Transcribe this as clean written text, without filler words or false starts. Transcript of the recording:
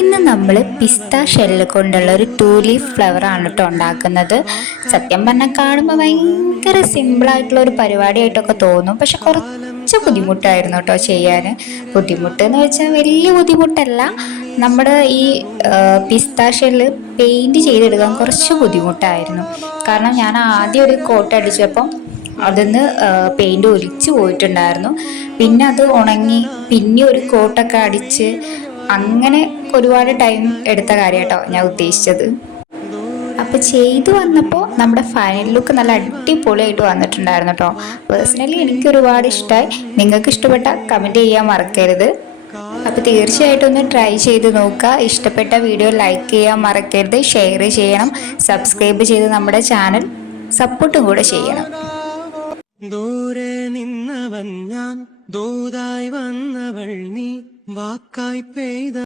ഇന്ന് നമ്മൾ പിസ്ത ഷെല്ല് കൊണ്ടുള്ള ഒരു 2 ലീഫ് ഫ്ലവർ ആണ് കേട്ടോ ഉണ്ടാക്കുന്നത്. സത്യം പറഞ്ഞാൽ കാണുമ്പോൾ ഭയങ്കര സിമ്പിളായിട്ടുള്ള ഒരു പരിപാടിയായിട്ടൊക്കെ തോന്നും, പക്ഷെ കുറച്ച് ബുദ്ധിമുട്ടായിരുന്നു കേട്ടോ ചെയ്യാൻ. ബുദ്ധിമുട്ട് എന്ന് വെച്ചാൽ വലിയ ബുദ്ധിമുട്ടല്ല, നമ്മുടെ ഈ പിസ്ത ഷെല്ല് പെയിൻറ് ചെയ്തെടുക്കാൻ കുറച്ച് ബുദ്ധിമുട്ടായിരുന്നു. കാരണം ഞാൻ ആദ്യം ഒരു കോട്ട് അടിച്ചപ്പം അതിന്ന് പെയിൻറ് ഒലിച്ചു പോയിട്ടുണ്ടായിരുന്നു. പിന്നെ അത് ഉണങ്ങി പിന്നെ ഒരു കോട്ടൊക്കെ അടിച്ച് അങ്ങനെ ഒരുപാട് ടൈം എടുത്ത കാര്യം കേട്ടോ ഞാൻ ഉദ്ദേശിച്ചത്. അപ്പോൾ ചെയ്തു വന്നപ്പോൾ നമ്മുടെ ഫൈനൽ ലുക്ക് നല്ല അടിപൊളിയായിട്ട് വന്നിട്ടുണ്ടായിരുന്നു കേട്ടോ. പേഴ്സണലി എനിക്ക് ഒരുപാട് ഇഷ്ടമായി. നിങ്ങൾക്ക് ഇഷ്ടപ്പെട്ട കമൻറ്റ് ചെയ്യാൻ മറക്കരുത്. അപ്പോൾ തീർച്ചയായിട്ടും ഒന്ന് ട്രൈ ചെയ്ത് നോക്കുക. ഇഷ്ടപ്പെട്ട വീഡിയോ ലൈക്ക് ചെയ്യാൻ മറക്കരുത്, ഷെയർ ചെയ്യണം, സബ്സ്ക്രൈബ് ചെയ്ത് നമ്മുടെ ചാനൽ സപ്പോർട്ടും കൂടെ ചെയ്യണം. ദൂരെ നിന്നവൻ ഞാൻ, ദൂതായി വന്നവൾ നീ, വാക്കായി പെയ്ത